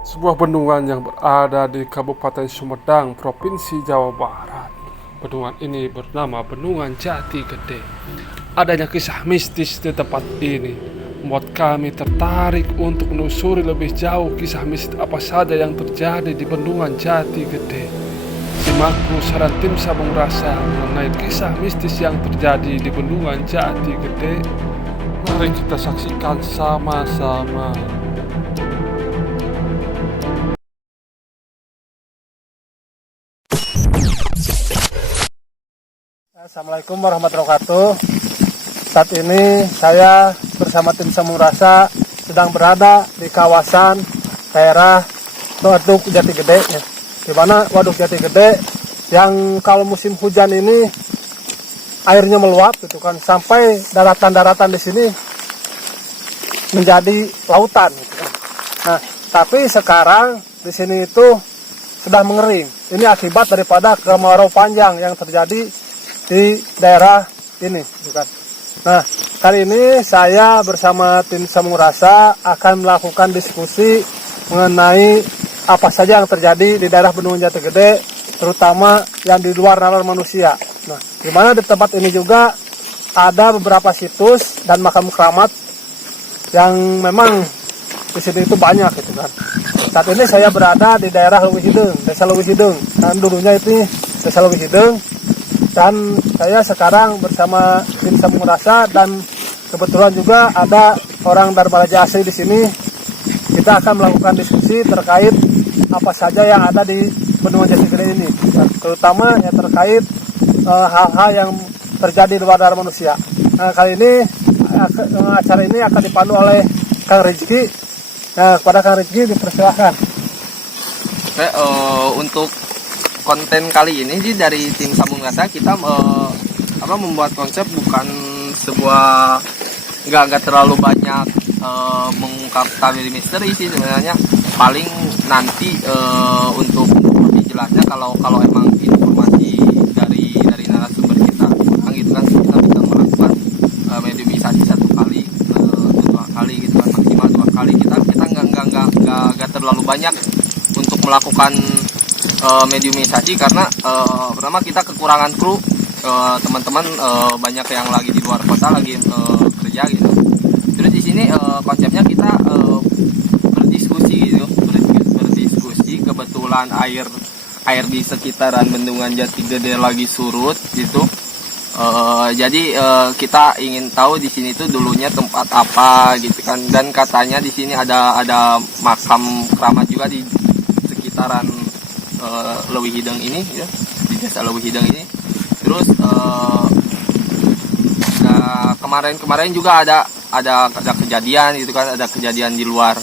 sebuah bendungan yang berada di Kabupaten Sumedang, Provinsi Jawa Barat. Bendungan ini bernama Bendungan Jati Gede. Adanya kisah mistis di tempat ini membuat kami tertarik untuk menelusuri lebih jauh kisah mistis apa saja yang terjadi di Bendungan Jati Gede. Simak saran tim Sabung Rasa mengenai kisah mistis yang terjadi di Bendungan Jati Gede. Mari kita saksikan sama-sama. Assalamualaikum warahmatullahi wabarakatuh. Saat ini saya bersama tim Sabung Rasa sedang berada di kawasan daerah Waduk Jati Gede, di mana Waduk Jati Gede yang kalau musim hujan ini airnya meluap gitu kan, sampai daratan-daratan di sini menjadi lautan gitu kan. Nah, tapi sekarang di sini itu sudah mengering. Ini akibat daripada kemarau panjang yang terjadi di daerah ini, bukan. Nah, kali ini saya bersama tim Sabung Rasa akan melakukan diskusi mengenai apa saja yang terjadi di daerah Bendungan Jati Gede, terutama yang di luar nalar manusia. Nah, di mana di tempat ini juga ada beberapa situs dan makam keramat yang memang di sini itu banyak gitu kan. Saat ini saya berada di daerah Leuwih Hideung, Desa Leuwih Hideung. Dan dulunya itu Desa Leuwih Hideung. Dan saya sekarang bersama tim Sabung Rasa dan kebetulan juga ada orang Dharma Raja asli di sini. Kita akan melakukan diskusi terkait apa saja yang ada di Bendungan Jati Gede ini, dan terutama yang terkait hal-hal yang terjadi di luar nalar manusia. Nah, kali ini acara ini akan dipandu oleh Kang Rizky. Nah, kepada Kang Rizky dipersilahkan. Oke, untuk konten kali ini sih dari tim Sabung Rasa kita membuat konsep bukan sebuah nggak terlalu banyak mengungkap misteri sih sebenarnya. Paling nanti untuk lebih jelasnya kalau emang informasi dari narasumber kita kan gitu kan, kita bisa melakukan mediumisasi satu kali dua kali gitu kan, maksimal dua kali. Kita nggak terlalu banyak untuk melakukan mediumisasi karena pertama kita kekurangan kru, teman-teman banyak yang lagi di luar kota lagi kerja gitu. Terus di sini konsepnya kita berdiskusi gitu, berdiskusi. Kebetulan air di sekitaran Bendungan Jati Gede lagi surut gitu. Jadi kita ingin tahu di sini tuh dulunya tempat apa gitu kan, dan katanya di sini ada makam keramat juga di sekitaran Leuwih Hideung ini ya, di Desa Leuwih Hideung ini. Terus kemarin juga ada kejadian gitu kan, ada kejadian di luar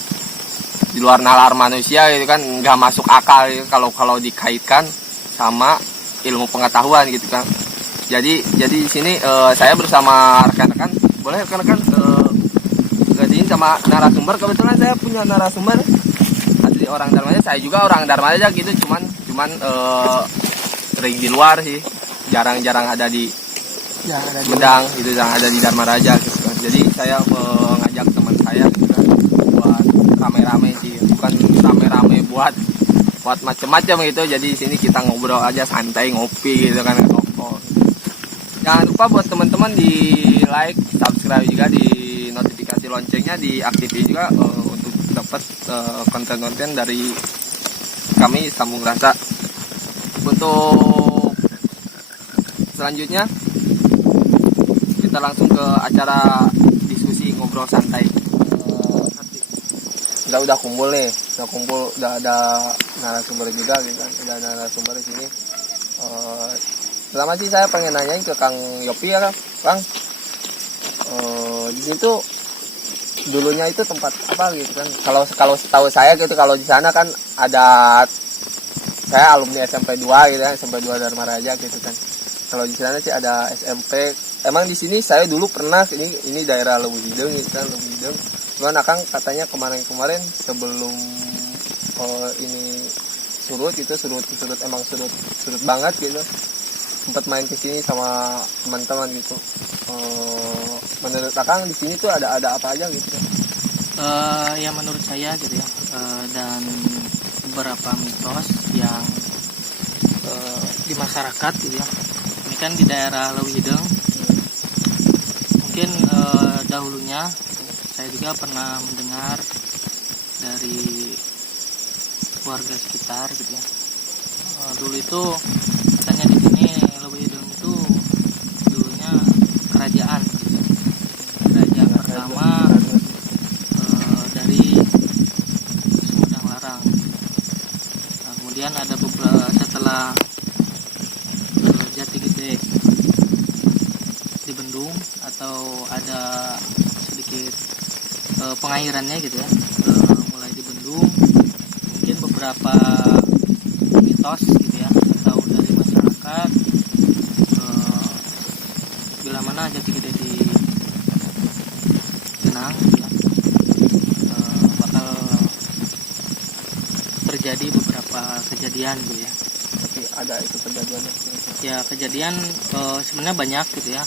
nalar manusia gitu kan, nggak masuk akal gitu, kalau dikaitkan sama ilmu pengetahuan gitu kan. Jadi di sini saya bersama rekan-rekan, boleh rekan-rekan gantiin sama narasumber. Kebetulan saya punya narasumber asli orang Dharma Raja, saya juga orang Dharma Raja gitu, cuman sering di luar sih, jarang ada di Sumedang gitu, yang ada di Dharma Raja gitu kan. Jadi saya mengajak teman saya gitu kan, buat rame-rame sih, bukan rame-rame buat macam-macam gitu. Jadi di sini kita ngobrol aja santai, ngopi gitu kan, rokok. Jangan lupa buat teman-teman di like, subscribe juga, di notifikasi loncengnya diaktifin juga untuk dapat konten-konten dari kami Sabung Rasa. Untuk selanjutnya kita langsung ke acara diskusi ngobrol santai. Udah kumpul nih, udah ada narasumber juga gitu kan, udah ada narasumber di sini. Pertama sih saya pengen nanyain ke Kang Yopi ya Kang. Di situ dulunya itu tempat apa gitu kan? Kalau setahu saya gitu, kalau di sana kan ada, saya alumni SMP 2 gitu kan, SMP 2 Dharma Raja gitu kan. Kalau di sana sih ada SMP. Emang di sini saya dulu pernah, ini daerah Leuwih Hideung gitu kan, Leuwih Hideung. Cuman Akang katanya kemarin sebelum ini surut emang surut banget gitu. Sempat main ke sini sama teman-teman gitu. Menurut Akang di sini tuh ada apa aja gitu kan? Ya menurut saya gitu ya, dan beberapa mitos yang di masyarakat gitu ya. Ini kan di daerah Leuwihideng. Mungkin dahulunya saya juga pernah mendengar dari warga sekitar gitu ya. Dulu itu katanya di sini Leuwihideng itu dulunya kerajaan gitu ya. Kerajaan pertama dari Sumedang Larang. Nah, kemudian ada beberapa setelah Jati Gede dibendung atau ada sedikit pengairannya gitu ya, mulai dibendung, mungkin beberapa mitos gitu ya atau dari masyarakat, bila mana Jati Gede digenang gitu ya, bakal terjadi beberapa kejadian gitu ya. Tapi ada itu kejadiannya. Ya kejadian sebenarnya banyak gitu ya.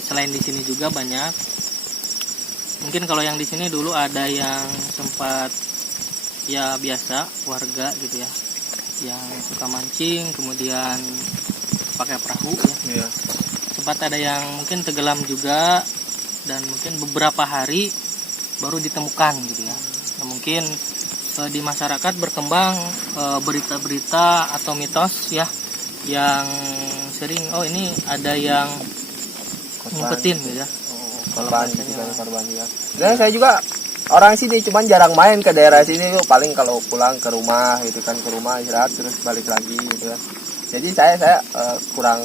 Selain di sini juga banyak. Mungkin kalau yang di sini dulu ada yang sempat ya biasa warga gitu ya, yang suka mancing kemudian pakai perahu ya. Iya. Sempat ada yang mungkin tenggelam juga dan mungkin beberapa hari baru ditemukan gitu ya. Nah, mungkin di masyarakat berkembang berita-berita atau mitos ya yang sering ini ada yang ngumpetin gitu ya. Korban ya. Dan saya juga orang sini cuman jarang main ke daerah sini tuh, paling kalau pulang ke rumah gitu kan, ke rumah istirahat terus balik lagi gitu ya. Jadi saya kurang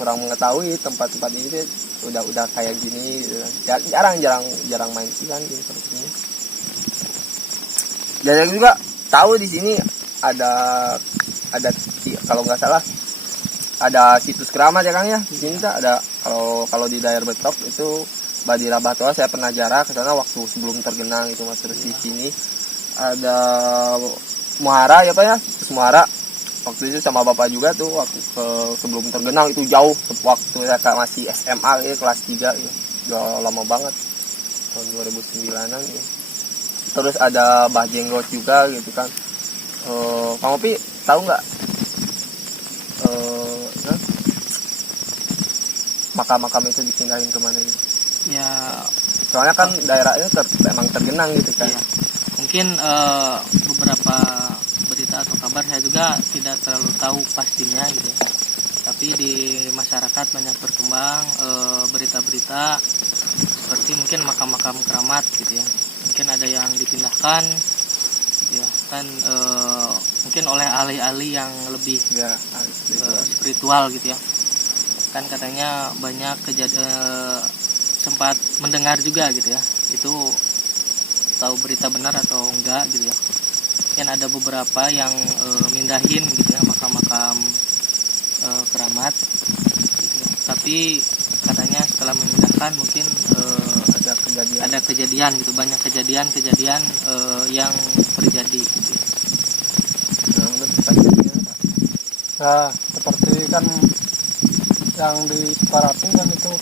mengetahui tempat-tempat ini tuh udah kayak gini gitu. Jarang main sih kan gitu seperti ini. Dan saya juga tahu di sini ada kalau nggak salah ada situs keramat ya Kang ya. Di sini tuh ada kalau di daerah Betok itu Badira Batoa, saya pernah jarah ke sana waktu sebelum tergenang itu Mas. Terus di sini ada muhara ya Pak ya, situs muhara. Waktu itu sama Bapak juga tuh waktu sebelum tergenang itu jauh, waktu saya masih SMA ya, kelas 3 ya. Udah lama banget. Tahun 2009-an ya. Terus ada Bah Jenggot juga gitu kan. Kang Opi tahu nggak makam-makam itu dipindahin kemana gitu? Ya Soalnya kan daerahnya emang tergenang gitu kan. iya. Mungkin beberapa berita atau kabar saya juga tidak terlalu tahu pastinya gitu ya. Tapi di masyarakat banyak berkembang berita-berita seperti mungkin makam-makam keramat gitu ya. Mungkin ada yang dipindahkan ya kan, mungkin oleh ahli-ahli yang lebih Ya, spiritual gitu ya. Kan katanya banyak sempat mendengar juga gitu ya, itu tahu berita benar atau enggak gitu ya. Kan ada beberapa yang mindahin gitu ya makam-makam keramat gitu ya. Tapi katanya setelah memindahkan mungkin ada kejadian gitu, banyak kejadian yang terjadi gitu ya. Nah, seperti kan yang di Paratu kan itu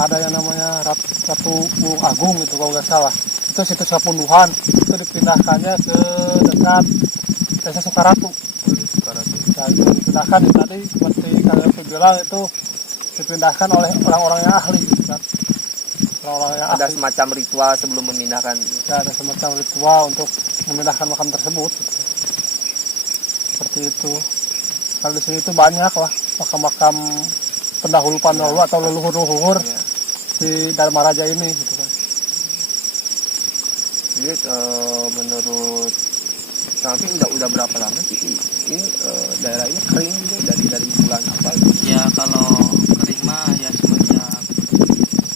ada yang namanya Ratu Gunung Agung itu kalau nggak salah. Itu situs Sapunduhan, itu dipindahkannya ke dekat Desa Sukaratu. Nah, itu dipindahkan tadi seperti Kang Yopi bilang itu dipindahkan oleh orang-orang yang ahli gitu kan. Orang-orang yang ada ahli. semacam ritual sebelum memindahkan. Ya, ada semacam ritual untuk memindahkan makam tersebut. Gitu. Seperti itu. Kalau di sini itu banyak lah makam-makam pendahulu atau leluhur-leluhur Ya. di Dharma Raja ini gitu kan. Jadi menurut tapi udah berapa lama sih ini daerah ini kering gitu dari bulan apa? Ya kalau kering mah ya semenjak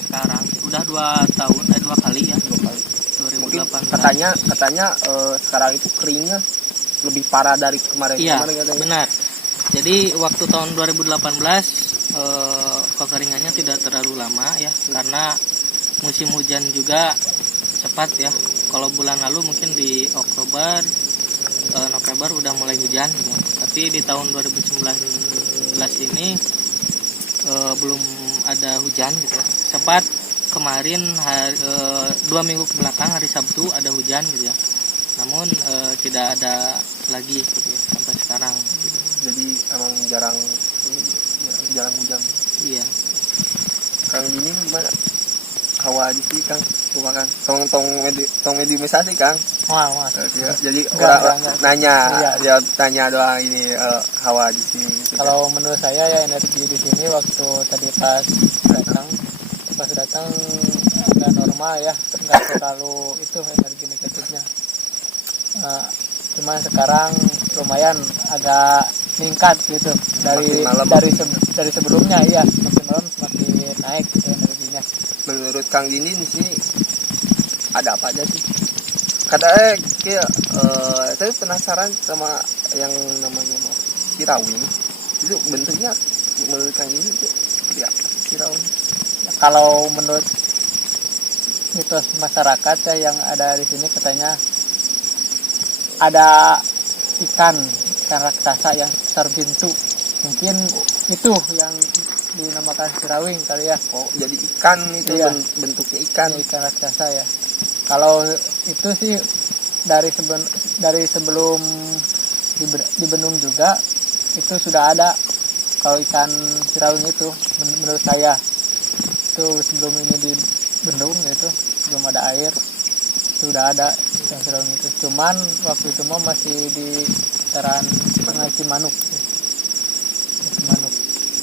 sekarang udah 2 kali ya. 2 kali. 2018. Mungkin katanya sekarang itu keringnya lebih parah dari kemarin. Iya, katanya. benar. Jadi waktu tahun 2018 kekeringannya tidak terlalu lama ya, karena musim hujan juga cepat ya. Kalau bulan lalu mungkin di November udah mulai hujan gitu. Tapi di tahun 2019 ini belum ada hujan gitu ya. Sempat kemarin 2 minggu ke belakang hari Sabtu ada hujan gitu ya. Namun tidak ada lagi gitu ya sampai sekarang gitu. Jadi emang jarang hujan. Iya. Kang dingin gimana? Hawa di sini Kang, cuma Kang tong mediumisasi Kang. Wah. Jadi Enggak, orang enggak. nanya, Iya. ya tanya doang ini hawa di sini. Gitu. Kalau menurut saya ya energi di sini waktu tadi pas datang agak normal ya, nggak terlalu itu energi negatifnya. Cuman sekarang lumayan agak meningkat gitu dari sebelumnya ya, semakin malam semakin naik gitu energinya. Menurut Kang Dini di sini ada apa aja sih? Saya penasaran sama yang namanya Cirawin. Itu bentuknya menurut Kang Dini itu seperti apa Cirawin? Ya, kalau menurut mitos masyarakat ya yang ada di sini katanya ada ikan raksasa yang besar bintu. Mungkin itu yang dinamakan Cirawing kali ya. Oh, jadi ikan itu Iya. bentuknya ikan. Ikan raksasa ya. Kalau itu sih dari sebelum dibendung juga itu sudah ada. Kalau ikan Cirawing itu menurut saya itu sebelum ini dibendung itu belum ada air itu udah ada ikan Cirawing itu. Cuman waktu itu mah masih di sekitaran Sungai Cimanuk.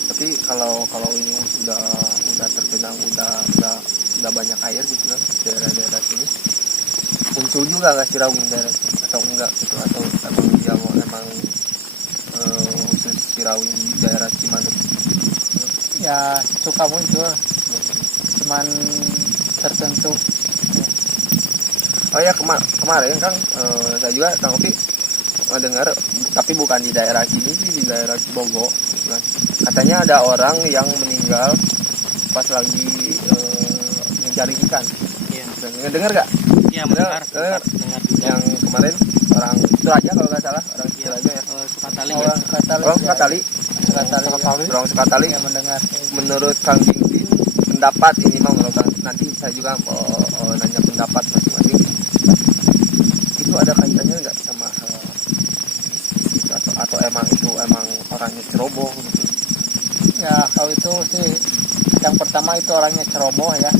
Tapi kalau ini udah tergenang udah banyak air gitu kan daerah sini, muncul juga nggak Cirawing daerah sini atau enggak gitu atau dia emang khusus Cirawing di daerah Cimanuk? Ya suka muncul, cuman tertentu. Oh ya kemarin Kang, saya juga Kang Opi mendengar, tapi bukan di daerah sini sih, di daerah Cibogo gitu kan. Katanya ada orang yang meninggal pas lagi ngejaring ikan. Iya. Dengar gak? Iya mendengar juga. Yang kemarin orang Suraja kalau nggak salah, orang Iya. Suraja ya. Sukatali ya. Orang Sukatali. Yang mendengar. Menurut Kang Dingbin, pendapat ini mau nanti saya juga mau nanya pendapat masing-masing. Itu ada kaitannya nggak sama atau emang orangnya ceroboh gitu? Ya kalau itu sih yang pertama itu orangnya ceroboh ya.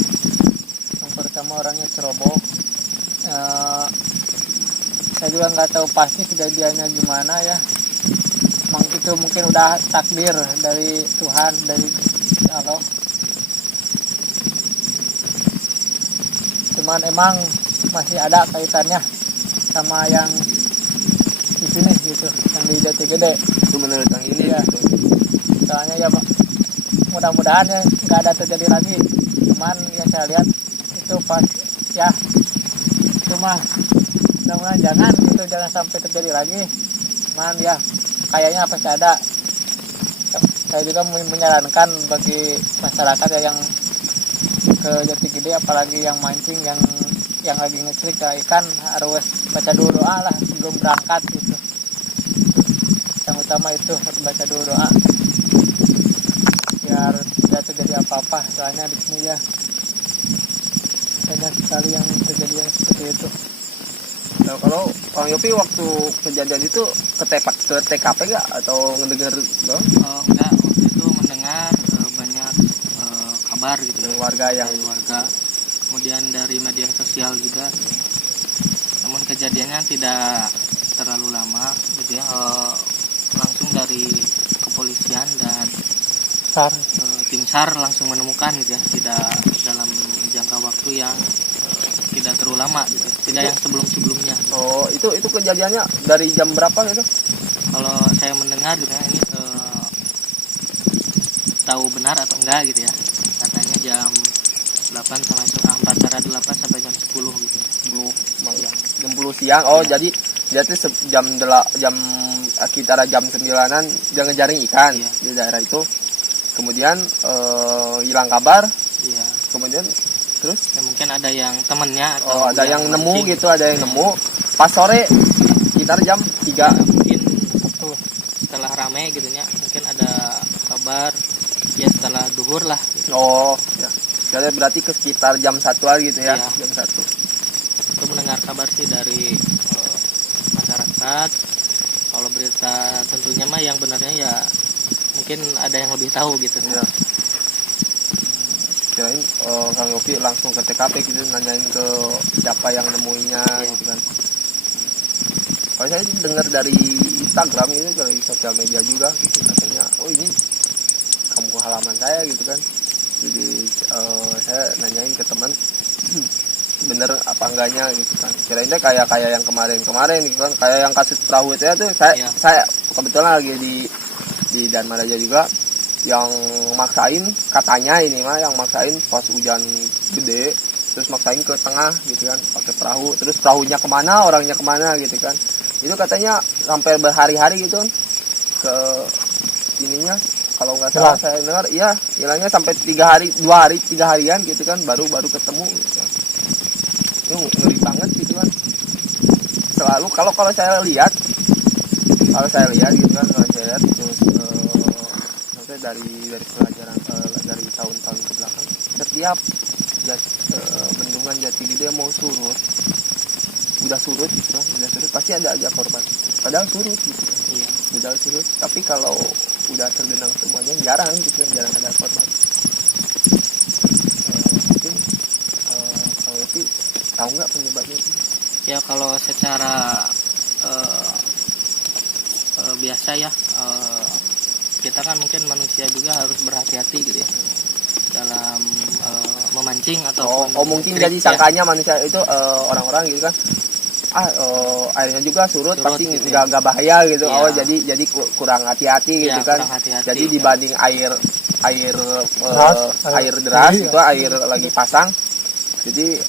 Saya juga nggak tahu pasti kejadiannya gimana ya. Emang itu mungkin udah takdir dari Tuhan, dari Allah. Cuman emang masih ada kaitannya sama yang di sini gitu, yang di Jati Gede. Itu menurut Kang ini Iya. gitu. Soalnya ya mudah-mudahan ya nggak ada terjadi lagi. Cuman yang saya lihat itu pas ya cuma mudah-mudahan jangan sampai terjadi lagi. Cuman ya kayaknya pasti ada. Saya juga menyarankan bagi masyarakat ya yang ke Jati Gede, apalagi yang mancing yang lagi ngetrik ke ikan, harus baca dulu doa lah sebelum berangkat gitu. Yang utama itu harus baca dulu doa biar tidak terjadi apa-apa. Soalnya di sini ya banyak sekali yang terjadi yang seperti itu. Nah, kalau Kang Yopi waktu kejadian itu ke TKP nggak atau ngedengar dong? Enggak, waktu itu mendengar banyak kabar gitu ya, Warga yang dari warga, kemudian dari media sosial juga. Namun kejadiannya tidak terlalu lama gitu ya, langsung dari kepolisian dan tim SAR langsung menemukan gitu ya, tidak dalam jangka waktu yang tidak terlalu lama gitu, tidak yang sebelumnya. Oh, itu kejadiannya dari jam berapa gitu? Kalau saya mendengar gitu ya, ini tahu benar atau enggak gitu ya, katanya jam 8 sampai antara 8 sampai jam 10 gitu. Jam 10 siang. Oh, Ya. jadi jam sekitar jam 9-an dia ngejaring ikan Iya. di daerah itu. Kemudian hilang kabar. Iya. Kemudian terus Ya mungkin ada yang temennya atau ada yang nemu mancing. gitu, ada yang nemu pas sore sekitar jam 3. Ya, mungkin setelah rame gitu ya, mungkin ada kabar ya setelah duhur lah gitu. Oh, ya. Jadi berarti ke sekitar jam 1-an gitu ya, Iya. jam 1. Itu mendengar kabar sih dari masyarakat. Kalau berita tentunya mah yang benarnya ya mungkin ada yang lebih tahu gitu. Iya. Kirain Kang Yopi langsung ke TKP gitu nanyain ke siapa yang nemuinnya gitu kan. Kalau saya dengar dari Instagram gitu, dari sosial media juga gitu, katanya oh ini kampung halaman saya gitu kan. Jadi saya nanyain ke teman bener apa enggaknya gitu kan. Kirain deh kayak yang kemarin gitu kan, kayak yang kasus perahu itu ya tuh Iya. saya kebetulan lagi di Danmaraja juga yang maksain, katanya ini mah yang maksain pas hujan gede terus maksain ke tengah gitu kan pakai perahu, terus perahunya kemana orangnya kemana gitu kan. Itu katanya sampai berhari-hari gitu kan ke ininya, kalau nggak salah saya dengar iya hilangnya sampai 2 hari 3 harian gitu kan baru ketemu gitu kan. Itu ngeri banget gitu kan. Selalu kalau saya lihat gitu kan, kalau saya lihat itu maksudnya dari pelajaran dari tahun-tahun ke belakang, setiap bendungan Jati Gede mau surut, udah surut gitu kan, pasti ada aja korban. Padahal surut gitu kan. Iya. Padahal surut, tapi kalau udah tergenang semuanya jarang gitu kan, jarang ada korban. Mungkin kalau itu tahu nggak penyebabnya? Ya kalau secara biasa ya kita kan mungkin manusia juga harus berhati-hati gitu ya dalam memancing atau mungkin jadi sangkanya manusia itu orang-orang gitu kan airnya juga surut pasti gitu nggak bahaya gitu. Ya. Jadi kurang hati-hati gitu Ya, kan. kurang hati-hati, Jadi ya. dibanding air deras Iya. itu air lagi pasang, jadi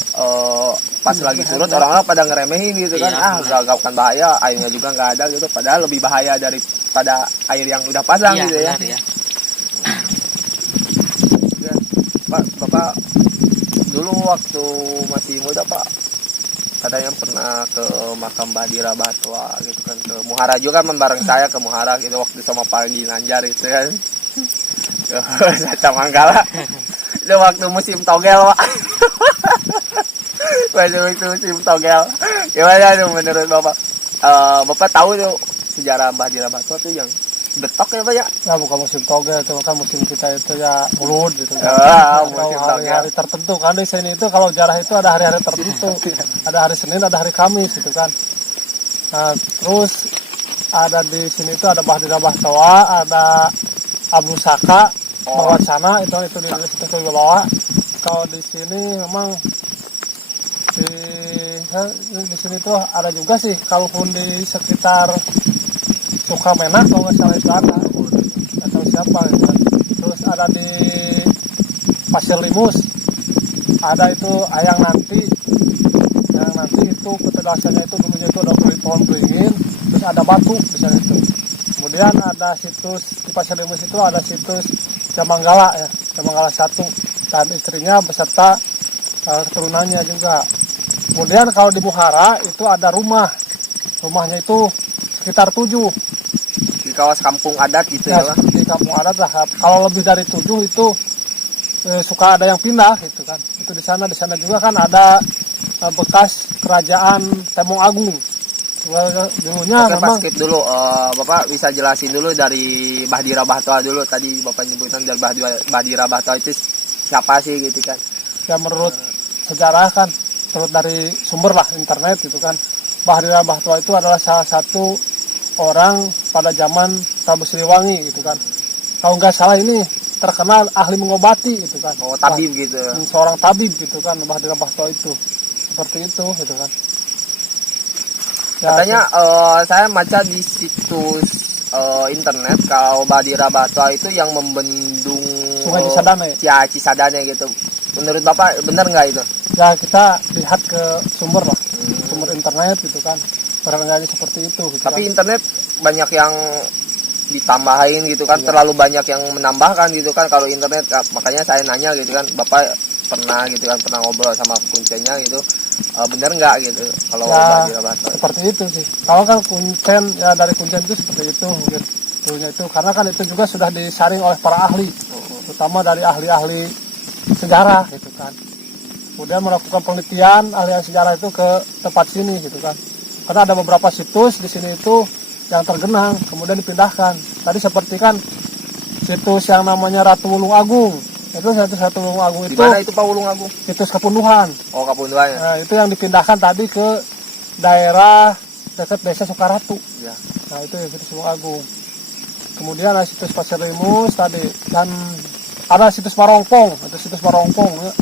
pas lagi surut orang-orang pada ngeremehin gitu kan. Iya, Gak akan bahaya, airnya juga nggak ada gitu, padahal lebih bahaya daripada air yang udah pasang Iya, gitu ya. benar ya. Ya, Pak, Bapak dulu waktu masih muda Pak, katanya pernah ke makam Badira Batwa gitu kan, ke Muhara juga kan bareng saya ke Muhara gitu waktu sama Pak Ginanjar itu kan. Ke Saca Manggala. Itu waktu musim togel Pak. Waktu musim togel. Gimana tuh menurut Bapak? Bapak tahu tuh sejarah Badira Batwa tuh yang betok ya Pak ya? Ya bukan musim togel, itu kan musim kita itu ya mulut gitu kan. Musim Hari-hari tertentu kan di sini itu kalau jarah itu ada hari-hari tertentu. Ada hari Senin, ada hari Kamis gitu kan. Nah, terus ada di sini itu ada Badira Batwa, ada Abu Saka, Mawacana itu di situ ke bawah. Kalau di sini memang di sini tuh ada juga sih, kalaupun di sekitar Sukamena kalau nggak salah itu ada, nggak tahu siapa gitu kan. Terus ada di Pasir Limus, ada itu Ayang Nanti itu ketegasannya itu dulunya itu ada pohon beringin, terus ada batu di sana itu. Kemudian ada situs di Pasir Limus itu ada situs Jamanggala ya, Jamanggala 1 dan istrinya beserta keturunannya juga. Kemudian kalau di Muhara itu ada rumahnya itu sekitar 7 di kawasan kampung adat gitu ya, ya Pak. di kampung adat lah. Kalau lebih dari 7 itu suka ada yang pindah gitu kan. Itu di sana juga kan ada bekas kerajaan Temong Agung. Dulunya Oke, memang Pak, skip dulu. Bapak bisa jelasin dulu dari Badira Batwa dulu. Tadi Bapak nyebutan dari Badira Batwa itu siapa sih gitu kan? ya menurut sejarah kan, terus dari sumber lah internet gitu kan, Badira Batwa itu adalah salah satu orang pada zaman Prabu Siliwangi gitu kan. Kalau nggak salah ini terkenal ahli mengobati gitu kan. Oh, tabib gitu. Seorang tabib gitu kan, Badira Batwa itu. Seperti itu gitu kan. Ya, Katanya saya baca di situs internet kalau Badira Batwa itu yang membendung Sungai Cisadane. Ya, Cisadane gitu. Menurut Bapak benar nggak itu? Ya kita lihat ke sumber lah, sumber internet gitu kan. Barangkali seperti itu gitu. Tapi kan. internet banyak yang ditambahin gitu kan, terlalu banyak yang menambahkan gitu kan kalau internet. Makanya saya nanya gitu kan, Bapak pernah ngobrol sama kuncennya gitu, bener nggak gitu kalau ya, Badira Batwa seperti itu sih. Kalau kan kuncen ya dari kuncen itu seperti itu mungkin dulunya itu, karena kan itu juga sudah disaring oleh para ahli, terutama dari ahli-ahli sejarah gitu kan. Kemudian melakukan penelitian ahli sejarah itu ke tempat sini gitu kan. Karena ada beberapa situs di sini itu yang tergenang, kemudian dipindahkan. Tadi seperti kan situs yang namanya Ratu Wulung Agung. Itu situs Ratu Wulung Agung Di itu mana itu Pak Wulung Agung? situs Kepunduhan. Oh, Kapunduhan ya. Nah, itu yang dipindahkan tadi ke daerah dekat desa Sukaratu. Ya. Nah, itu yang situs Wulung Agung. Kemudian ada situs Pasir Limus tadi, dan ada situs Marongpong, ada situs Marongpong ya.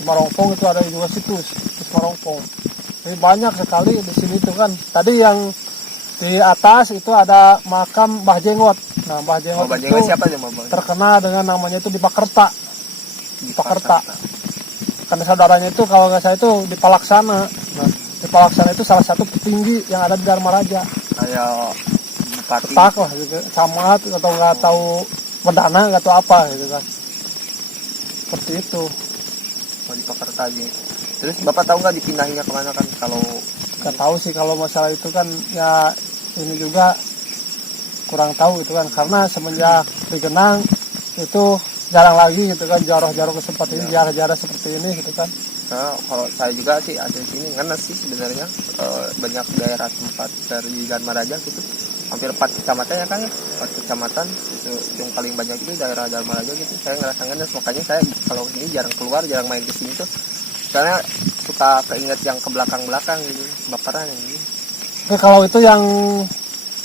Di Marongpong itu ada juga situs Marongpong. Jadi banyak sekali di sini itu kan. Tadi yang di atas itu ada makam Mbah Jenggot. Nah, Mbah Jenggot Mbah itu Jenggot siapa aja Mbah? terkenal dengan namanya itu di Pakerta. Di Pakerta. Karena saudaranya itu kalau nggak salah itu di Palaksana. Nah, di Palaksana itu salah satu petinggi yang ada di Dharma Raja. Kayak bupati. Petak lah gitu, camat atau nggak tahu perdana nggak tahu apa gitu kan. Seperti itu. Mau di Pakerta aja. Terus Bapak tahu nggak dipindahinnya kemana kan kalau Nggak tahu sih kalau masalah itu kan ya ini juga kurang tahu itu kan karena semenjak digenang itu jarang lagi gitu kan jarang-jarang seperti ini jarang-jarang seperti ini gitu kan. Nah, kalau saya juga sih asli sini ngenes sih sebenarnya. Banyak daerah tempat dari Dharma Raja gitu hampir 4 kecamatan ya kan ya, 4 kecamatan itu yang paling banyak itu daerah Dharma Raja gitu. Saya ngerasa ngenes, makanya saya kalau sini jarang keluar, jarang main ke sini tuh karena suka keinget yang ke belakang gitu, baperan yang ini. Tapi kalau itu yang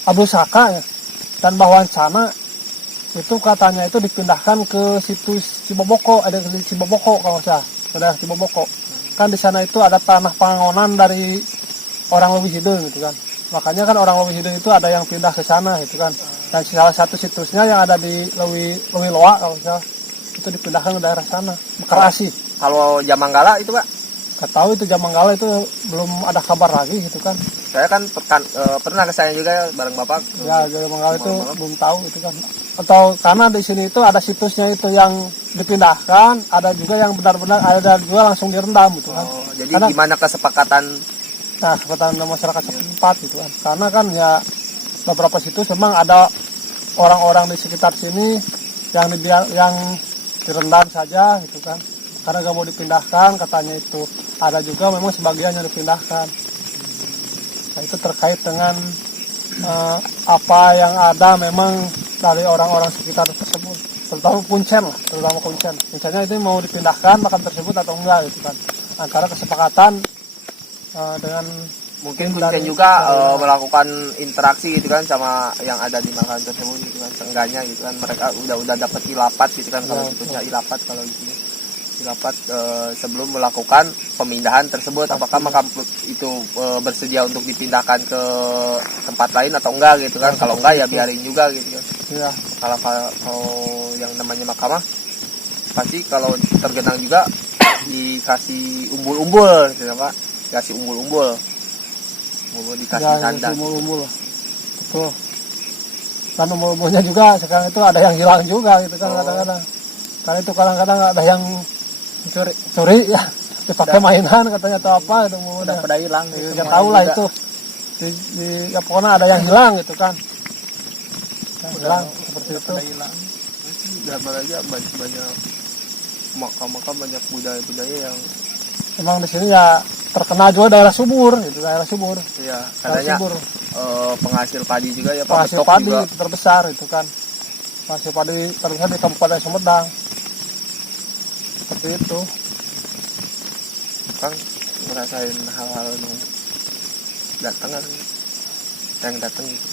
Abu Saka ya dan Bahwancana itu katanya itu dipindahkan ke situs Ciboboko, ada di Ciboboko kalau saya, daerah Ciboboko. Kan di sana itu ada tanah pangonan dari orang Leuwi Hidul gitu kan. Makanya kan orang Leuwi Hidul itu ada yang pindah ke sana gitu kan. Dan salah satu situsnya yang ada di Leuwi Loa kalau saya itu dipindahkan ke daerah sana, Bekasi. Kalau Jamanggala itu Pak, Gak tahu itu Jamanggala itu belum ada kabar lagi gitu kan. saya kan pernah ke sana juga bareng Bapak. Ya Jamanggala itu Malam-malam. belum tahu itu kan. Atau karena di sini itu ada situsnya itu yang dipindahkan, ada juga yang benar-benar ada juga langsung direndam gitu kan. Oh, jadi Karena- gimana kesepakatan? Nah, kesempatan masyarakat setempat gitu kan. Karena kan ya beberapa situs memang ada orang-orang di sekitar sini yang direndam saja gitu kan. Karena gak mau dipindahkan katanya itu. Ada juga memang sebagian yang dipindahkan. Nah, itu terkait dengan apa yang ada memang dari orang-orang sekitar tersebut. Terutama Kuncen lah, terutama Kuncen. Misalnya itu mau dipindahkan makam tersebut atau enggak gitu kan. Antara kesepakatan dengan Mungkin dari- Kuncen juga dari- melakukan interaksi gitu kan sama yang ada di makam tersebut gitu kan, seenggaknya gitu kan mereka udah dapat ilapat gitu kan, kalau Ya, sebutnya ilapat kalau di sini ilapat sebelum melakukan pemindahan tersebut, apakah makam itu bersedia untuk dipindahkan ke tempat lain atau enggak gitu kan. Kalau enggak ya biarin juga gitu kan. ya, Kalau yang namanya makamah pasti kalau tergenang juga dikasih umbul-umbul gitu kan Pak, dikasih umbul-umbul dikasih ya tanda. umbul-umbul lah. Betul. Dan umbul-umbulnya juga sekarang itu ada yang hilang juga gitu kan Oh. kadang-kadang. Karena itu kadang-kadang ada yang curi ya dipakai mainan katanya atau apa itu umbulnya. udah pada hilang Ya, semuanya nggak tahu lah juga. itu ya pokoknya ada yang hilang gitu kan. Yang hilang seperti Udah itu. pada hilang. Dharma Raja banyak makam-makam, banyak budaya-budaya yang Memang di sini ya terkenal juga daerah subur gitu, daerah subur. ya Daerah katanya subur. penghasil padi juga ya Pak, Penghasil betok padi juga. itu terbesar itu kan. Penghasil padi terbesar di Kabupaten Sumedang. Seperti itu. Kang ngerasain hal-hal yang datang gitu.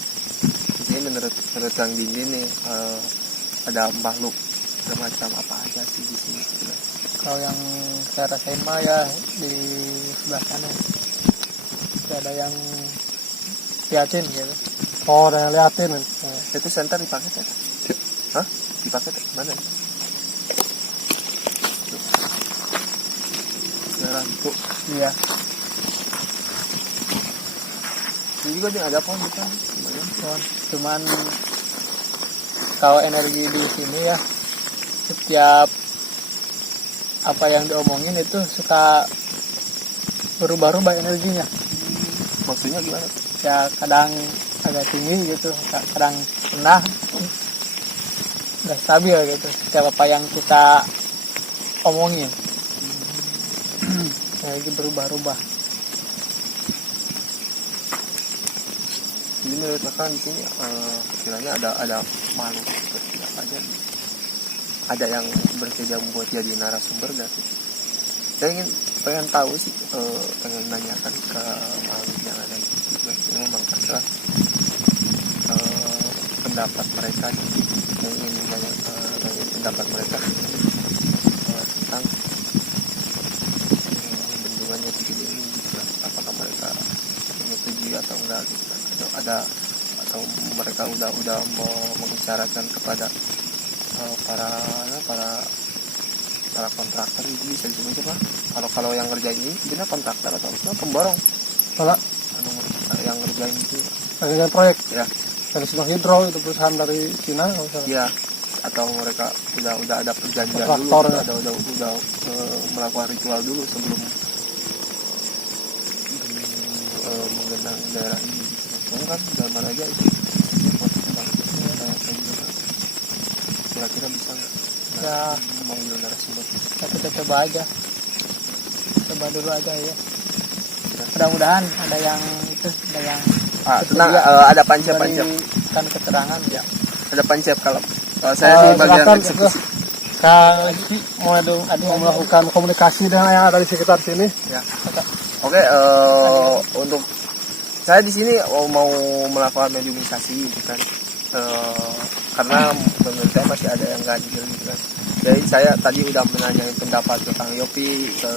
Jadi menurut Kang Dindi nih ada makhluk semacam apa aja sih di sini gitu kan. Kalau yang saya rasain mah ya di sebelah sana tidak ada yang liatin gitu. Oh, ada yang liatin. Itu senter dipakai ya? Hah? Dipakai mana? Sekarang tuh. Iya. Ini juga nih ada pohon kan? Cuman kalau energi di sini ya setiap apa yang diomongin itu suka berubah-ubah energinya. Maksudnya gimana? Ya kadang agak tinggi gitu, kadang rendah, nggak stabil gitu. Setiap apa yang kita omongin. Lagi berubah-ubah. Jadi menurut Akang di sini kiranya ada makhluk seperti apa aja? Ada yang bersedia membuat jadi narasumber gak sih? Saya pengen tahu sih, pengen nanyakan ke makhluk yang ada di sini. Ini memang masalah pendapat mereka sih. Yang ingin nanya pendapat mereka tentang bendungannya Cikideng ini gitu kan. Apakah mereka menyetujui atau enggak gitu kan? Atau mereka udah mau mengisyaratkan kepada para kontraktor itu bisa disebut apa? Kalau yang ngerjain ini sebenarnya kontraktor atau pemborong? Kalau Yang ngerjain itu dengan proyek ya, dari Sino Hydro itu perusahaan dari Cina kalau misalnya. ya, atau mereka udah ada perjanjian Kontraktor, dulu, udah melakukan ritual dulu sebelum menggenang daerah ini gitu. Soalnya kan zaman aja itu kayak gitu kan. Kira-kira bisa nggak Ya, memanggil narasumber? kita coba aja. Coba dulu aja ya. Mudah-mudahan ada yang Tenang, ada pancep kan keterangan ya. ada pancep kalau saya sih bagian Silakan eksekusi. mau melakukan komunikasi dengan yang ada di sekitar sini. Ya. Oke, untuk saya di sini mau melakukan mediumisasi gitu kan. Karena menurut saya masih ada yang ganjil gitu kan. Jadi saya tadi udah menanyai pendapat ke Kang Yopi, ke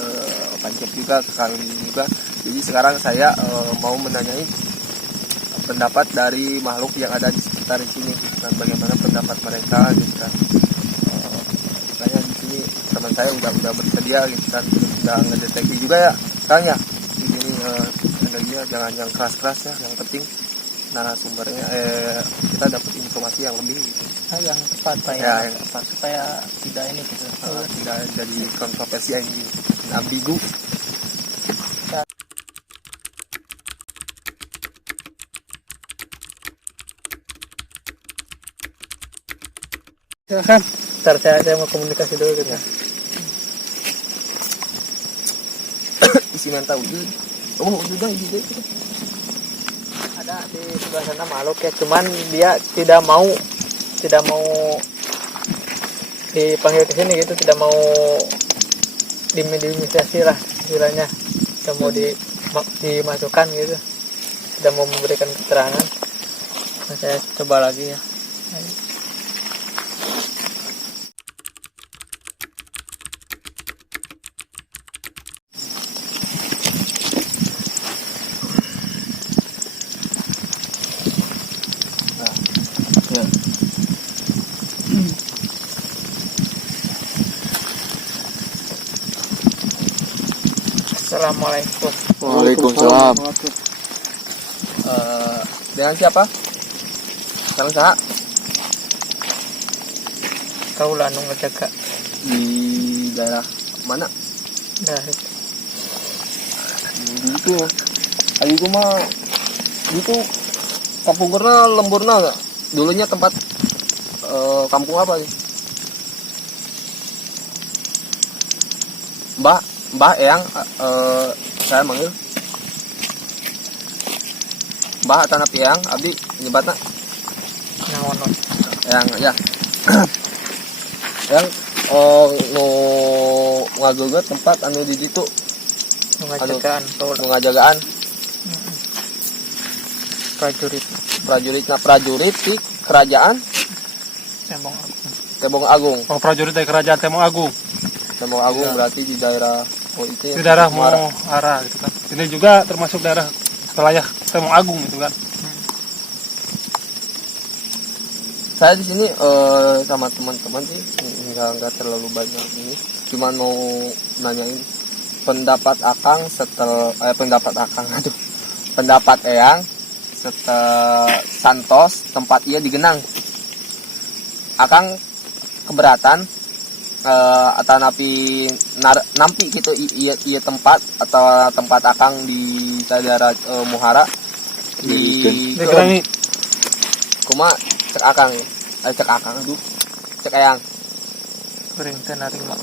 Pancep juga, ke Kang Lili juga. Jadi sekarang saya mau menanyai pendapat dari makhluk yang ada di sekitar di sini gitu kan. Bagaimana pendapat mereka gitu kan. Saya di sini teman saya udah bersedia gitu kan, udah ngedeteksi juga ya Kang ya. Di sini energinya jangan yang keras-keras ya, yang penting narasumbernya kita dapat informasi yang lebih gitu. Yang tepat Pak Ya, yang tepat supaya tidak ini gitu. tidak jadi kontroversi yang ini ambigu. Silakan. Ntar saya mau komunikasi dulu gitu. Isi mantap wujud. Oh, udah ide. Ada di sebelah sana makhluk ya, cuman dia tidak mau dipanggil ke sini gitu, tidak mau dimediumisasi lah istilahnya, tidak mau dimasukkan gitu, tidak mau memberikan keterangan. Nah, saya coba lagi ya. Ya. Assalamualaikum. Waalaikumsalam. Dengan siapa? Kang Saha Kau lanu ngejaga. di daerah mana? Nah, Gitu. Ayo itu mah gitu kampung Gerna lemburna nggak? Dulunya tempat kampung apa sih? Mbah Eyang, saya manggil Mbah tanah Eyang, abdi nyebatna naon Eyang ya. Yang ngageget tempat anu di ditu mengajakan kau ngajagaan prajurit prajurit di kerajaan Tembong Agung. Tembong Agung. Oh, prajurit dari kerajaan Temong Agung Tembong Agung berarti di daerah itu di daerah Muara. Muara gitu kan. Ini juga termasuk daerah wilayah Temong Agung gitu kan. Saya di sini sama teman-teman sih nggak terlalu banyak ini, cuman mau nanyain pendapat Akang pendapat Eyang setelah Santos tempat ia digenang. Akang keberatan atau nampi gitu iya tempat atau tempat Akang di daerah Muhara di Digerangi. kuma cek Akang cek Eyang Kuring teu narima.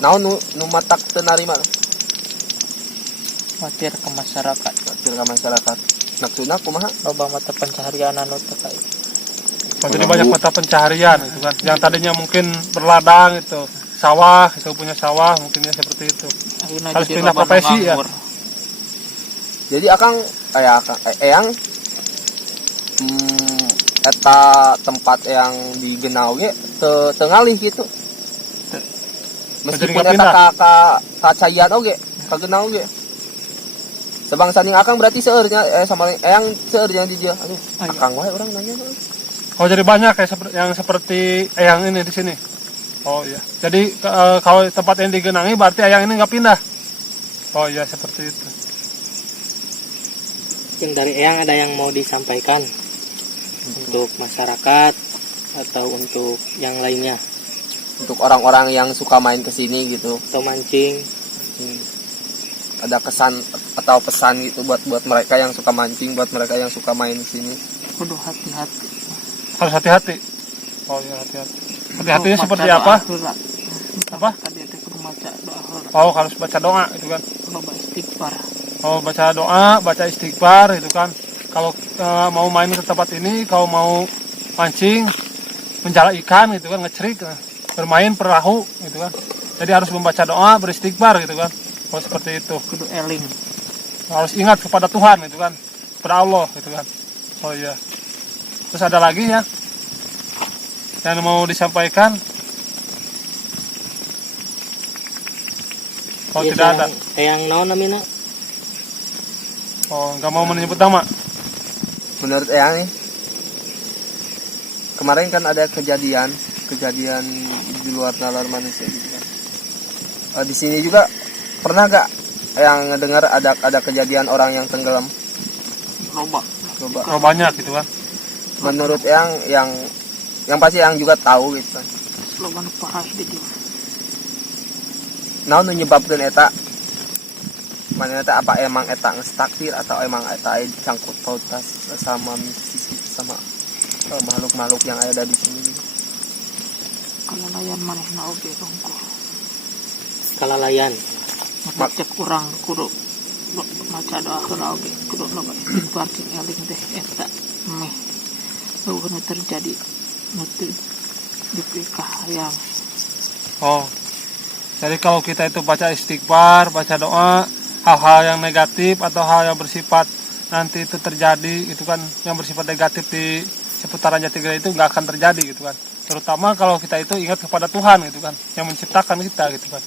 Nah nu matak teu narima Matir ke masyarakat. ke masyarakat. Maksudna kumaha? Loba mata pencaharian anu terkait. Jadi banyak mata pencaharian gitu kan. Yang tadinya mungkin berladang itu, sawah, itu punya sawah mungkinnya seperti itu. Ayeuna Harus jadi pindah loba nu profesi ya. nganggur. Jadi eyang eta tempat yang digenau ge teu ngalih gitu. Meskipun Jadi nggak eta ka cayan oge, ka genau oge. Sebangsa ning akang berarti seueurnya sama eyang seueurnya di dia. Aduh, akang wae urang nanya. Oh jadi banyak kayak yang seperti eyang ini di sini. Oh iya. Jadi kalau tempat yang digenangi berarti eyang ini nggak pindah. Oh iya seperti itu. Mungkin dari Eyang ada yang mau disampaikan untuk masyarakat atau untuk yang lainnya, Untuk orang-orang yang suka main ke sini gitu. atau mancing. Ada kesan atau pesan gitu buat mereka yang suka mancing, buat mereka yang suka main di sini. Kudu hati-hati. Harus hati-hati. Oh iya hati-hati. Hati-hatinya seperti apa? Apa? Tadi itu kudu maca doa heula. Oh harus baca doa itu kan. Loba istighfar. Oh baca doa, baca istighfar itu kan. Kalau mau main ke tempat ini, kalau mau mancing, menjala ikan gitu kan, ngecerik, bermain perahu gitu kan. Jadi harus membaca doa, beristighfar gitu kan. Oh seperti itu. Kudu eling. Harus ingat kepada Tuhan gitu kan, kepada Allah gitu kan. Oh iya. Terus ada lagi ya yang mau disampaikan? Oh Biasa tidak ada. Eyang naon namina? Oh nggak mau menyebut nama. Menurut eyang nih, kemarin kan ada kejadian di luar nalar manusia gitu kan. Di sini juga pernah gak yang ngedengar ada kejadian orang yang tenggelam? Loba. Coba. Oh banyak gitu kan. Menurut yang pasti yang juga tahu gitu kan. Loba nu parah di dieu. Naon nu nyebabkeun eta? Mana eta apa emang eta geus takdir atau emang eta aya dicangkut pautas sama mistis sama makhluk-makhluk yang ada di sini gitu. Kalalayan manehna oge rongkol. Kalalayan. Macek urang kudu maca doa heula oge kudu loba istighfar jeung eling teh eta meh eueuh terjadi nutu dipikah hayang. Oh. Jadi kalau kita itu baca istighfar, baca doa, hal-hal yang negatif atau hal yang bersifat nanti itu terjadi itu kan yang bersifat negatif di seputaran Jati Gede itu nggak akan terjadi gitu kan. Terutama kalau kita itu ingat kepada Tuhan gitu kan, yang menciptakan kita gitu kan.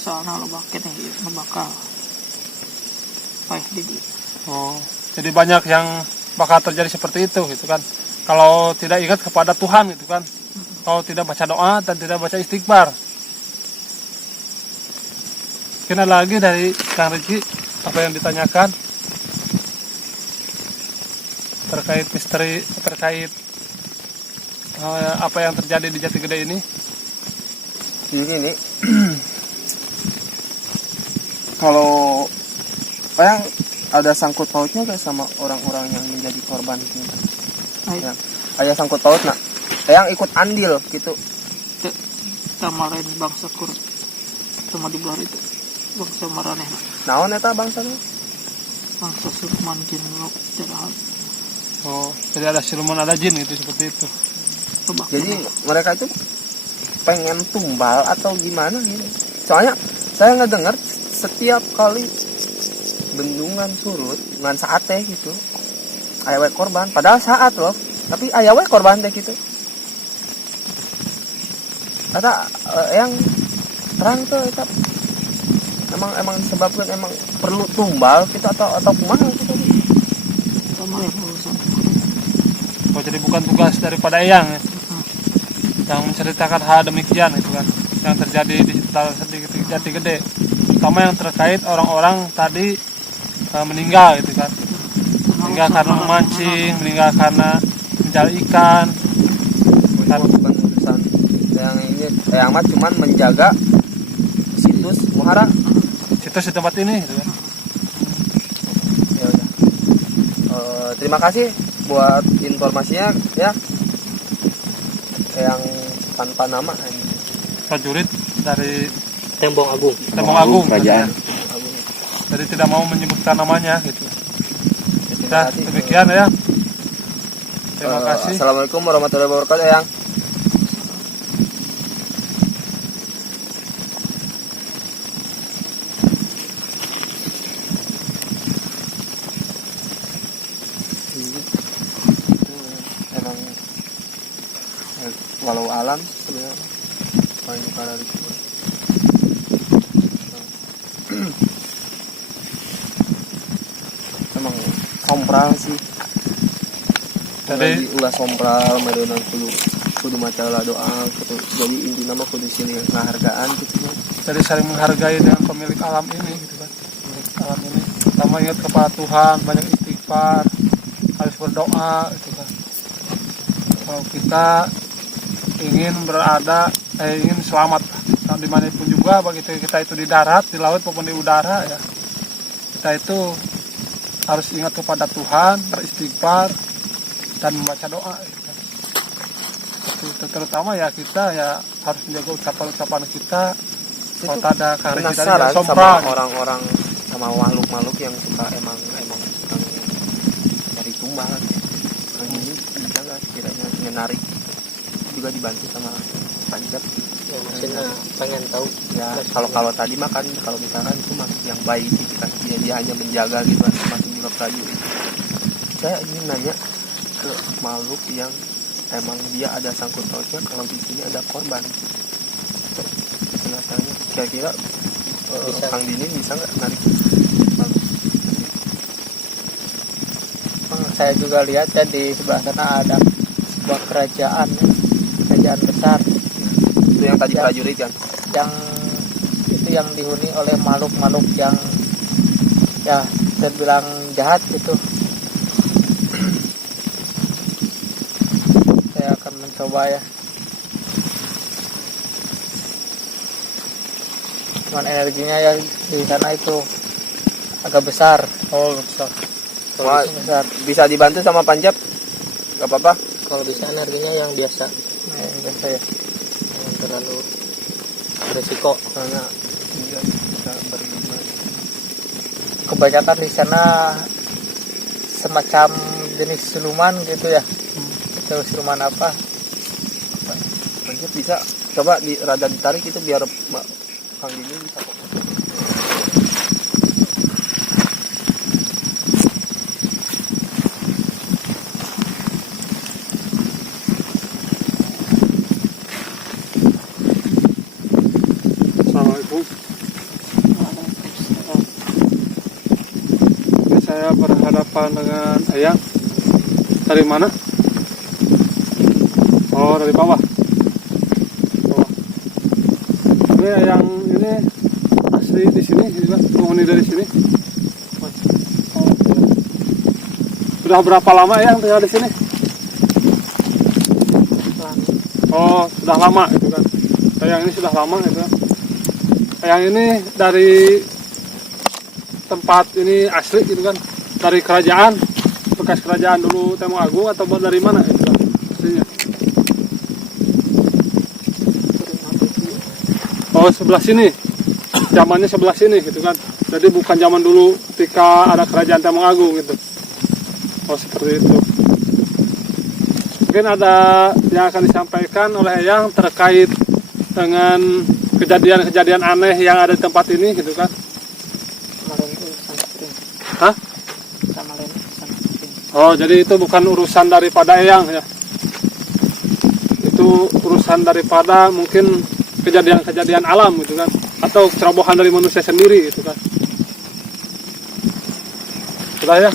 Soalna loba keneh nu bakal paeh di dieu. Oh, jadi banyak yang bakal terjadi seperti itu gitu kan. Kalau tidak ingat kepada Tuhan gitu kan. Kalau tidak baca doa dan tidak baca istighfar. Mungkin ada lagi dari Kang Riki apa yang ditanyakan terkait misteri, terkait apa yang terjadi di Jati Gede ini? Ini kalau yang ada sangkut pautnya gak sama orang-orang yang menjadi korban ini? Yang ayah sangkut paut nak, yang ikut andil gitu. Sama lain bangsa kur sama di luar itu bangsa maranehna. Naon eta bangsa nu? Bangsa Sulman jin lu jarahan. Oh, jadi ada siluman, ada jin itu seperti itu. Jadi mereka itu pengen tumbal atau gimana gitu. Soalnya saya ngedengar setiap kali bendungan surut dengan saat teh gitu aya we korban, padahal saat loh tapi aya we korban teh gitu. Ada yang terang tuh eta emang disebabkan emang perlu tumbal gitu atau kumaha gitu. Sama yang urusan. Oh, jadi bukan tugas daripada Eyang ya? Yang menceritakan hal demikian itu kan yang terjadi di sekitar Jati Gede, terutama yang terkait orang-orang tadi meninggal gitu kan, meninggal karena memancing, meninggal karena menjala ikan. Bukan urusan yang ini, yang mah cuman menjaga situs muhara Situs di tempat ini gitu kan. ya udah. Terima kasih buat informasinya ya, yang tanpa nama ini. prajurit dari Tembong Agung. Tembong Agung Kerajaan. jadi tidak mau menyebutkan namanya gitu. Nah, demikian ya. Terima kasih. Assalamualaikum warahmatullahi wabarakatuh, Yang. Emang walau alam sebenarnya paling parah itu. Emang sompral sih. Jadi ulah sompral merenang kudu maca doa gitu. Jadi intinya mah kudu sini ngahargaan gitu. jadi saling menghargai dengan pemilik alam ini gitu kan. Pemilik alam ini. Pertama ingat kepada Tuhan, banyak istighfar, harus berdoa gitu kan. Kalau kita ingin ingin selamat dimanapun juga, begitu kita itu di darat, di laut maupun di udara ya, kita itu harus ingat kepada Tuhan, beristighfar dan membaca doa gitu kan. Itu terutama ya kita ya harus menjaga ucapan-ucapan kita. Kalau tak ada karya kita Penasaran jangan sama sombong. orang-orang, sama makhluk-makhluk yang suka emang tukang dari tumbal. Yang ini bisa nggak kiranya menarik juga dibantu sama panjat. Ya, maksudnya pengen tahu. Ya kalau tadi mah kan kalau misalkan itu masuk yang baik gitu kan, dia hanya menjaga gitu kan, masuk juga prajurit. Saya ingin nanya ke makhluk yang emang dia ada sangkut pautnya kalau di sini ada korban. Penasarannya kira-kira Kang Dini bisa nggak narik makhluk? Saya juga lihat ya di sebelah sana ada sebuah kerajaan besar Itu yang tadi prajurit kan? yang itu yang dihuni oleh makhluk-makhluk yang ya terbilang jahat gitu. Saya akan mencoba ya. Cuman energinya ya di sana itu agak besar. Oh, besar. Wah, Besar. bisa dibantu sama Panjab? Gak apa-apa? Kalau bisa energinya yang biasa. Nah, yang biasa ya. Jangan terlalu beresiko. Karena dia bisa berlima. Kebanyakan di sana semacam jenis siluman gitu ya. Itu siluman apa? Panjab bisa coba rada ditarik itu biar Kang Dini bisa fokus. Assalamualaikum. Ini saya berhadapan dengan Ayang. Dari mana? Oh, dari bawah. Ini Ayang ini asli di sini, juga penghuni dari sini. Oh, sudah berapa lama Ayang tinggal di sini? Oh, sudah lama gitu kan. Ayang ini sudah lama gitu kan. Ayang ini dari tempat ini asli gitu kan, dari kerajaan, bekas kerajaan dulu Tembong Agung atau dari mana gitu kan aslinya? Oh, sebelah sini, zamannya sebelah sini gitu kan. Jadi bukan zaman dulu ketika ada kerajaan Tembong Agung gitu. Oh, seperti itu. Mungkin ada yang akan disampaikan oleh Ayang terkait dengan kejadian-kejadian aneh yang ada di tempat ini gitu kan. Kemarin itu sunscreen. Hah? Kemarin sunscreen. Oh, jadi itu bukan urusan daripada Eyang ya. Itu urusan daripada mungkin kejadian-kejadian alam gitu kan, atau cerobohan dari manusia sendiri gitu kan. Sudah ya.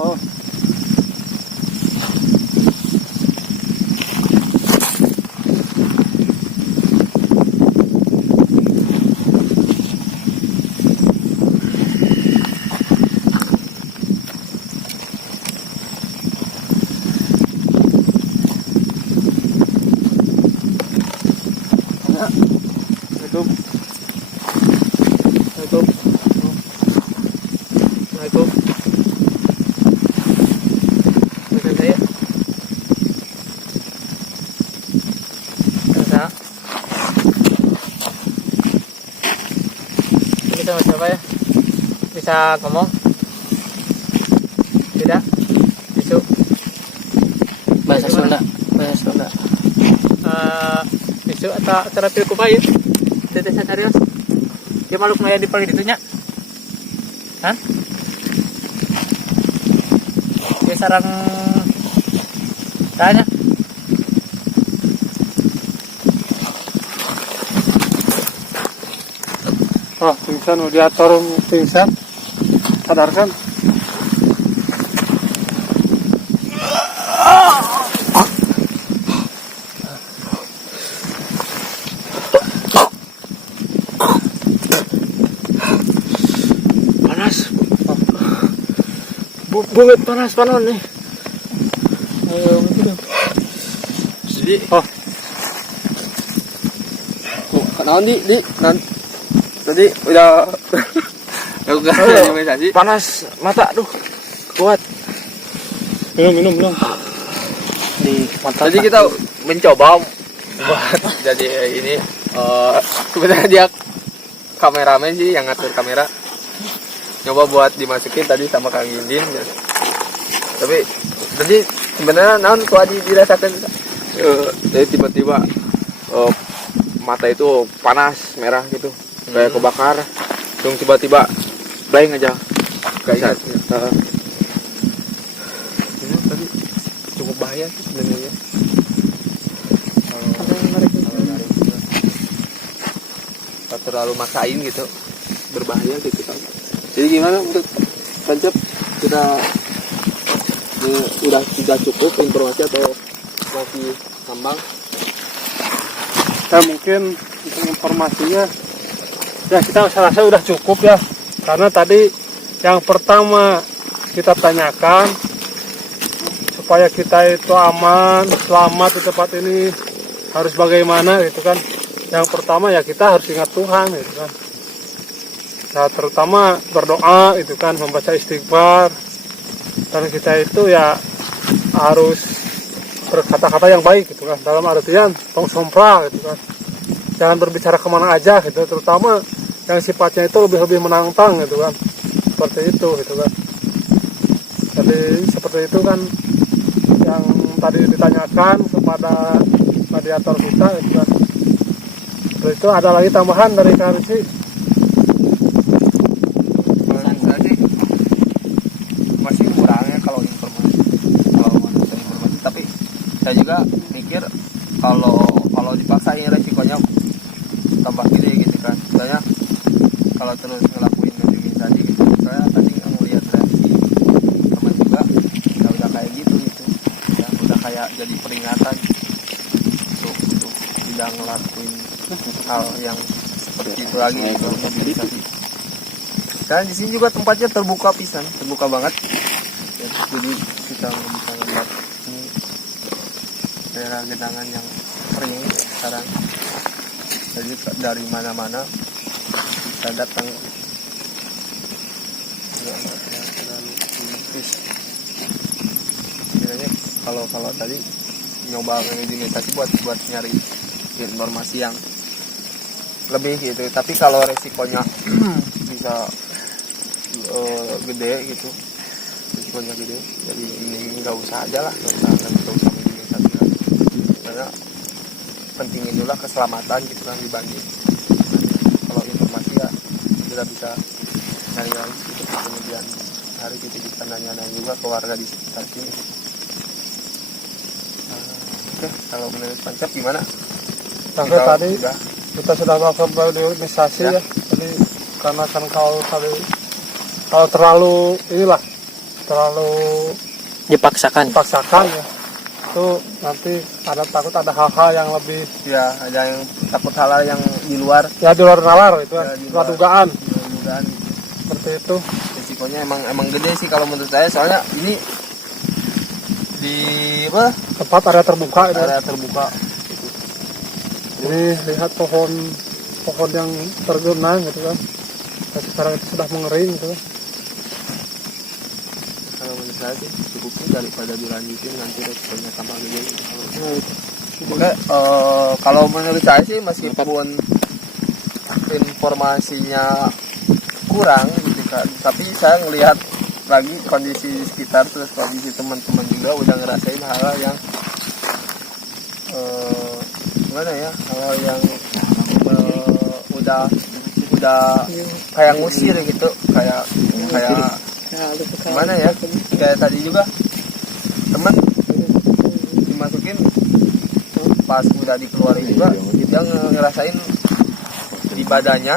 Oh. Assalamualaikum. Assalamualaikum. sama siapa ya? Bisa ngomong? Tidak? Bisu? Bahasa Sunda. Bahasa Sunda. Bisu atau terapi kupai ya? Tetesan serius? Ya makhluk maya dipanggil ditunya? Hah? Ya sarang tanya. Oh, pingsan, radiator pingsan. Sadarkan. Panas. Bungit panas panon nih. Ayo begitu. Jadi Oh, kenaon di tadi udah udah organisasi. Panas mata, aduh. Kuat. minum. Di mata. Tadi kita mencoba buat jadi ini sebenarnya dia kameramen sih yang ngatur kamera. Nyoba buat dimasukin tadi sama Kang Indin ya. Tapi tadi sebenarnya naon kok dirasakan jadi tiba-tiba mata itu panas merah gitu kayak kebakar terus tiba-tiba blank aja kayak ini tadi cukup bahaya sih sebenarnya kalau narik kalau terlalu maksain gitu berbahaya gitu kan. Jadi gimana untuk tancap kita udah cukup informasi atau masih tambang? ya mungkin untuk informasinya ya kita rasa udah cukup ya, karena tadi yang pertama kita tanyakan supaya kita itu aman selamat di tempat ini harus bagaimana gitu kan. Yang pertama ya kita harus ingat Tuhan gitu kan, nah terutama berdoa itu kan, membaca istighfar, dan kita itu ya harus berkata-kata yang baik gitu kan, dalam artian tong sompra gitu kan, jangan berbicara kemana aja gitu, terutama yang sifatnya itu lebih menantang gitu kan, seperti itu gitu kan. Jadi seperti itu kan yang tadi ditanyakan kepada radiator kita gitu kan. Seperti itu. Ada lagi tambahan dari Karsi? Jadi masih kurangnya kalau informasi, tapi saya juga mikir kalau dipaksain resikonya tambah gede gitu kan. Misalnya kalau terus ngelakuin tadi gitu, saya tadi ngeliat reaksi teman juga ya udah kayak gitu ya udah kayak jadi peringatan untuk tidak ngelakuin hal yang seperti itu lagi gitu. Dan di sini juga tempatnya terbuka pisan, terbuka banget. Ya, jadi kita bisa melihat ini daerah genangan yang kering sekarang. Jadi dari mana-mana bisa datang. Sebenarnya kalau tadi nyoba meditasi buat nyari informasi yang lebih gitu, tapi kalau resikonya bisa gede gitu, resikonya gede, jadi ini nggak usah aja lah, nggak usah meditasi lah, karena pentingin dulu keselamatan gitu kan dibanding kalau informasi ya kita bisa cari lagi gitu, kemudian hari kita bisa nanya-nanya juga ke warga di sekitar sini gitu. Oke, kalau menurut Pancap gimana? Sampai tadi kita sudah melakukan organisasi ya. Jadi karena kan kalau terlalu Dipaksakan. ya, itu nanti takut ada hal-hal yang lebih Ya, ada yang takut hal yang di luar ya di luar nalar itu kan, Ya, di luar luar. dugaan mudah-mudahan seperti itu. risikonya emang gede sih kalau menurut saya, soalnya ini di Tempat area terbuka itu. area terbuka. Ini lihat pohon yang tergenang gitu kan. Dan sekarang itu sudah mengering gitu kan. Kalau menurut saya sih cukupnya daripada dilanjutin nanti resikonya tambah gede gitu. Oke, kalau menurut saya sih meskipun informasinya kurang gitu kan. Tapi saya ngelihat lagi kondisi sekitar, terus kondisi teman-teman juga udah ngerasain hal yang gimana ya, hal yang udah kayak ngusir gitu, kayak gimana ya, kayak tadi juga teman dimasukin pas udah dikeluarin juga dia ngerasain di badannya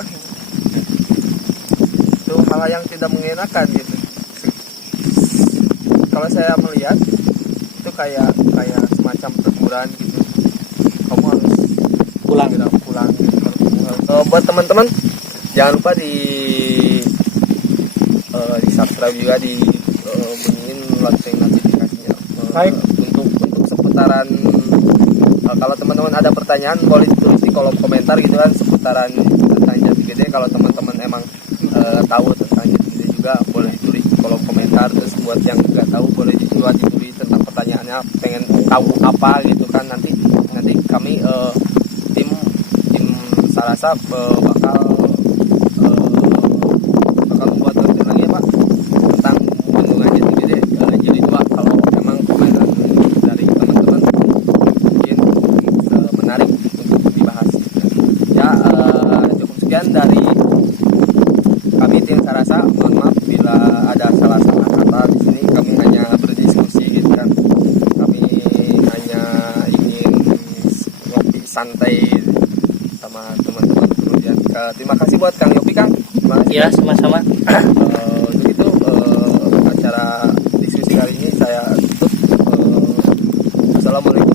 itu hal yang tidak mengenakan gitu. Kalau saya melihat itu kayak semacam teguran gitu, kamu harus pulang gitu. Buat teman-teman jangan lupa di subscribe juga, di bunyiin lonceng notifikasinya. Baik. Untuk seputaran kalau teman-teman ada pertanyaan boleh ditulis di kolom komentar gitu kan, seputaran tentang Jati Gede. Kalau teman-teman emang tahu tentang Jati Gede juga boleh tulis di kolom komentar. Terus buat yang nggak tahu boleh juga ditulis tentang pertanyaannya, pengen tahu apa gitu kan. Nanti kami tim Sarasa bakal membuat konten lagi ya Pak tentang bendungan Jati Gede jilid 2 kalau emang komentar dari teman-teman mungkin menarik untuk dibahas ya. Cukup sekian dari kami tim Sarasa. Mohon maaf bila ada salah-salah kata di sini. Kami hanya berdiskusi gitu kan, kami hanya ingin ngopi santai sama teman-teman. Kemudian terima kasih buat Kang Yopi, Kang. Terima kasih. Ya, sama-sama. Untuk itu acara diskusi kali ini saya tutup. Assalamualaikum